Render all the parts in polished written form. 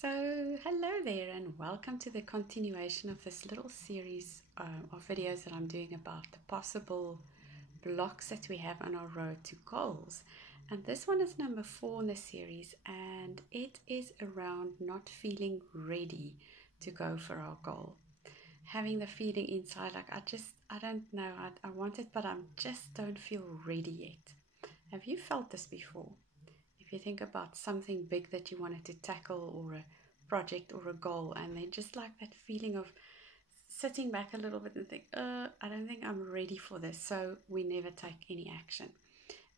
So, hello there, and welcome to the continuation of this little series of videos that I'm doing about the possible blocks that we have on our road to goals. And this one is number 4 in the series, and it is around not feeling ready to go for our goal. Having the feeling inside, like I don't know, I want it, but I just don't feel ready yet. Have you felt this before? If you think about something big that you wanted to tackle, or a project or a goal, and then just like that feeling of sitting back a little bit and think, I don't think I'm ready for this, so we never take any action.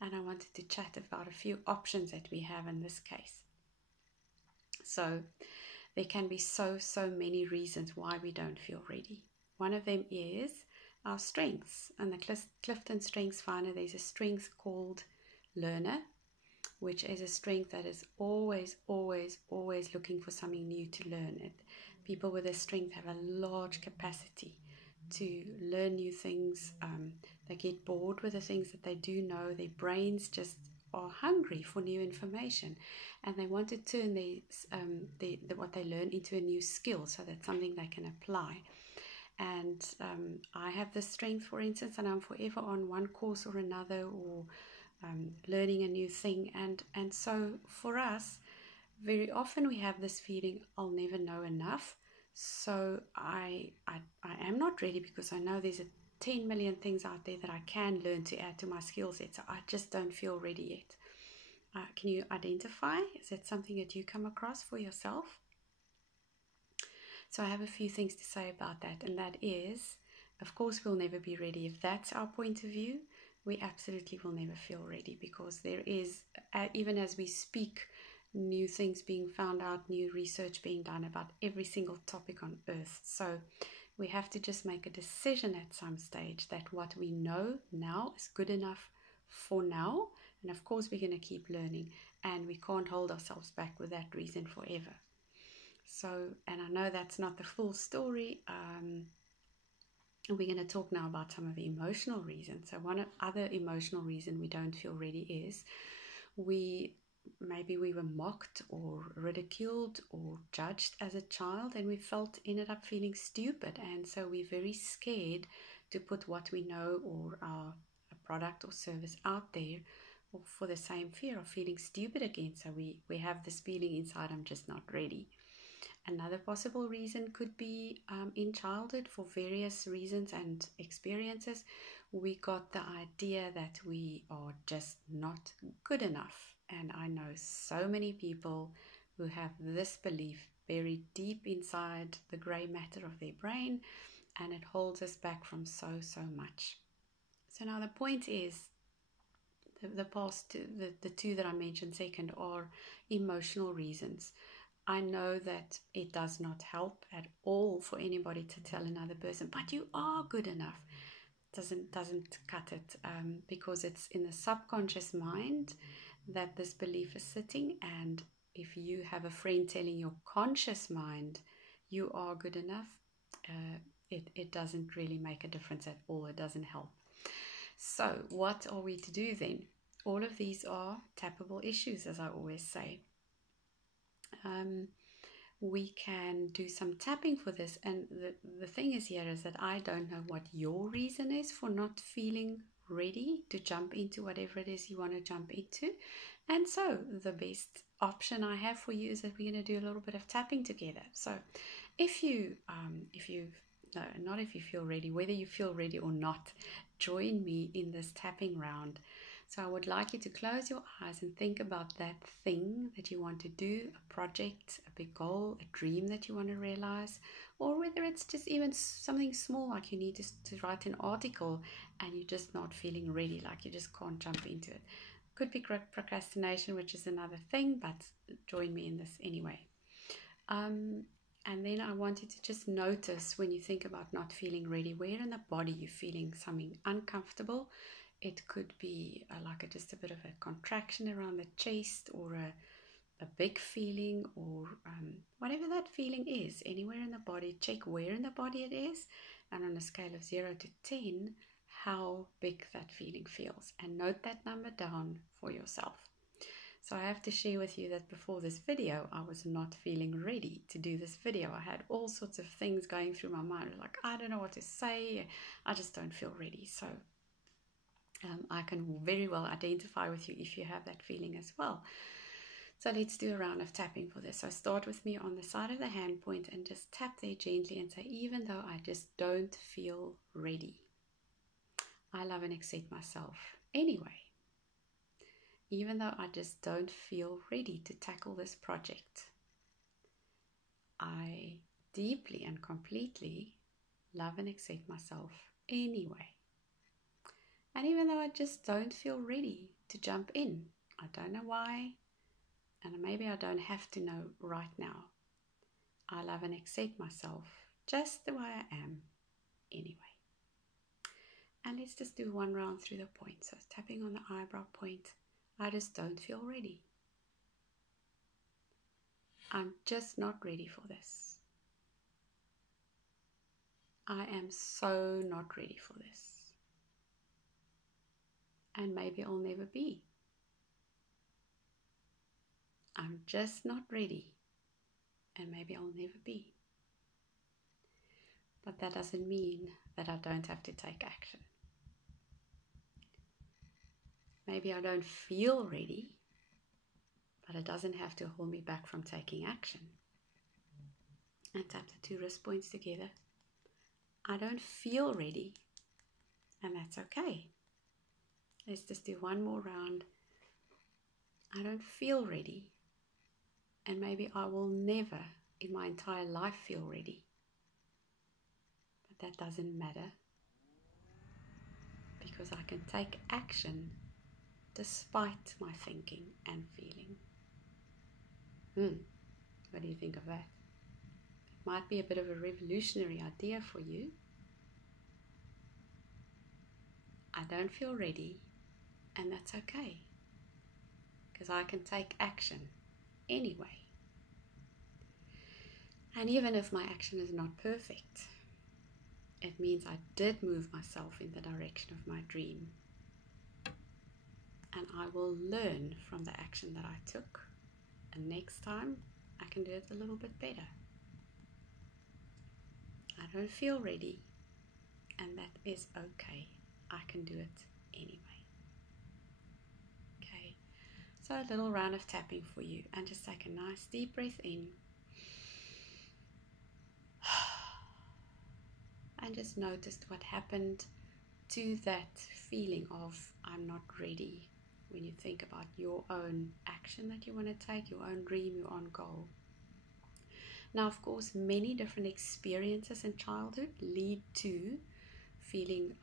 And I wanted to chat about a few options that we have in this case. So there can be so many reasons why we don't feel ready. One of them is our strengths. And the Clifton Strengths Finder, there's a strength called learner, which is a strength that is always looking for something new to learn. People with this strength have a large capacity to learn new things. They get bored with the things that they do know. Their brains just are hungry for new information, and they want to turn what they learn into a new skill, so that's something they can apply. And I have this strength, for instance, and I'm forever on one course or another, or learning a new thing, and so for us, very often we have this feeling, I'll never know enough, so I am not ready, because I know there's 10 million things out there that I can learn to add to my skill set, so I just don't feel ready yet. Can you identify? Is that something that you come across for yourself? So I have a few things to say about that, and that is, of course, we'll never be ready. If that's our point of view, we absolutely will never feel ready, because there is, even as we speak, new things being found out, new research being done about every single topic on earth. So we have to just make a decision at some stage that what we know now is good enough for now. And of course, we're going to keep learning, and we can't hold ourselves back with that reason forever. So, and I know that's not the full story. We're going to talk now about some of the emotional reasons. So one other emotional reason we don't feel ready is maybe we were mocked or ridiculed or judged as a child, and we ended up feeling stupid, and so we're very scared to put what we know, or a product or service out there, or for the same fear of feeling stupid again. So we have this feeling inside, I'm just not ready. Another possible reason could be in childhood, for various reasons and experiences, we got the idea that we are just not good enough. And I know so many people who have this belief buried deep inside the grey matter of their brain, and it holds us back from so much. So now the point is, the two that I mentioned second are emotional reasons. I know that it does not help at all for anybody to tell another person, but you are good enough. Doesn't cut it, because it's in the subconscious mind that this belief is sitting. And if you have a friend telling your conscious mind you are good enough, it doesn't really make a difference at all. It doesn't help. So what are we to do then? All of these are tappable issues, as I always say. We can do some tapping for this, and the thing is here is that I don't know what your reason is for not feeling ready to jump into whatever it is you want to jump into. And so the best option I have for you is that we're going to do a little bit of tapping together. So if you not if you feel ready, whether you feel ready or not, join me in this tapping round. So I would like you to close your eyes and think about that thing that you want to do, a project, a big goal, a dream that you want to realize, or whether it's just even something small, like you need to write an article and you're just not feeling ready, like you just can't jump into it. Could be procrastination, which is another thing, but join me in this anyway. And then I want you to just notice, when you think about not feeling ready, where in the body you're feeling something uncomfortable. It could be just a bit of a contraction around the chest, or a big feeling, or whatever that feeling is, anywhere in the body. Check where in the body it is, and on a scale of 0 to 10, how big that feeling feels, and note that number down for yourself. So I have to share with you that before this video, I was not feeling ready to do this video. I had all sorts of things going through my mind, like, I don't know what to say. I just don't feel ready. So I can very well identify with you if you have that feeling as well. So let's do a round of tapping for this. So start with me on the side of the hand point and just tap there gently and say, even though I just don't feel ready, I love and accept myself anyway. Even though I just don't feel ready to tackle this project, I deeply and completely love and accept myself anyway. And even though I just don't feel ready to jump in, I don't know why, and maybe I don't have to know right now, I love and accept myself just the way I am anyway. And let's just do one round through the point. So tapping on the eyebrow point, I just don't feel ready. I'm just not ready for this. I am so not ready for this. And maybe I'll never be. I'm just not ready. And maybe I'll never be. But that doesn't mean that I don't have to take action. Maybe I don't feel ready, but it doesn't have to hold me back from taking action. And tap the two wrist points together. I don't feel ready, and that's okay. Let's just do one more round. I don't feel ready, and maybe I will never in my entire life feel ready. But that doesn't matter, because I can take action despite my thinking and feeling. What do you think of that? It might be a bit of a revolutionary idea for you. I don't feel ready, and that's okay, because I can take action anyway. And even if my action is not perfect, it means I did move myself in the direction of my dream. And I will learn from the action that I took. And next time, I can do it a little bit better. I don't feel ready, and that is okay. I can do it anyway. Okay, so a little round of tapping for you. And just take a nice deep breath in. And just notice what happened to that feeling of I'm not ready when you think about your own action that you want to take, your own dream, your own goal. Now, of course, many different experiences in childhood lead to feeling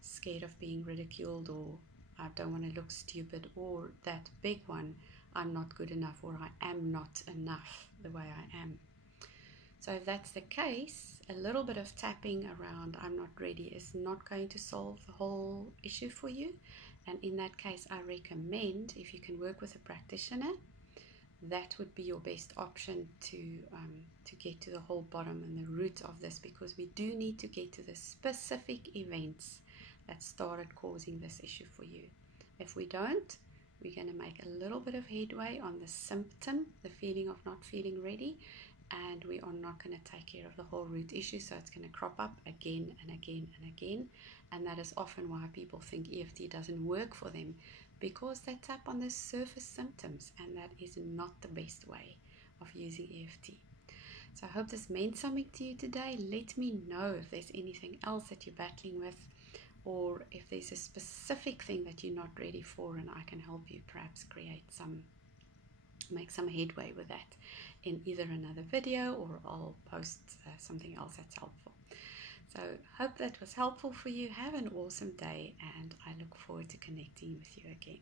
scared of being ridiculed, or I don't want to look stupid, or that big one, I'm not good enough, or I am not enough the way I am. So if that's the case, a little bit of tapping around I'm not ready is not going to solve the whole issue for you. And in that case, I recommend, if you can work with a practitioner, that would be your best option to get to the whole bottom and the root of this, because we do need to get to the specific events that started causing this issue for you. If we don't, we're going to make a little bit of headway on the symptom, the feeling of not feeling ready, and we are not going to take care of the whole root issue. So it's going to crop up again and again and again, and that is often why people think EFT doesn't work for them, because they tap on the surface symptoms, and that is not the best way of using EFT. So I hope this meant something to you today. Let me know if there's anything else that you're battling with, or if there's a specific thing that you're not ready for, and I can help you perhaps make some headway with that in either another video, or I'll post something else that's helpful. So hope that was helpful for you. Have an awesome day, and I look forward to connecting with you again.